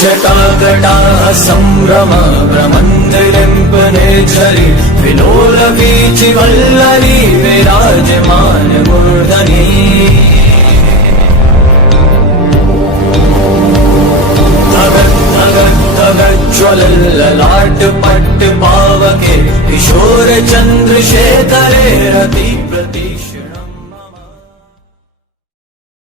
जटाकटाः सम्भ्रम भ्रमन्दिलिम्पनेच्छरि विलोलवीचिवल्लरी विराजमान मूर्धनि ज्वलल्ललाट पट्ट पावके किशोर चंद्रशेखरे रति प्रतीश।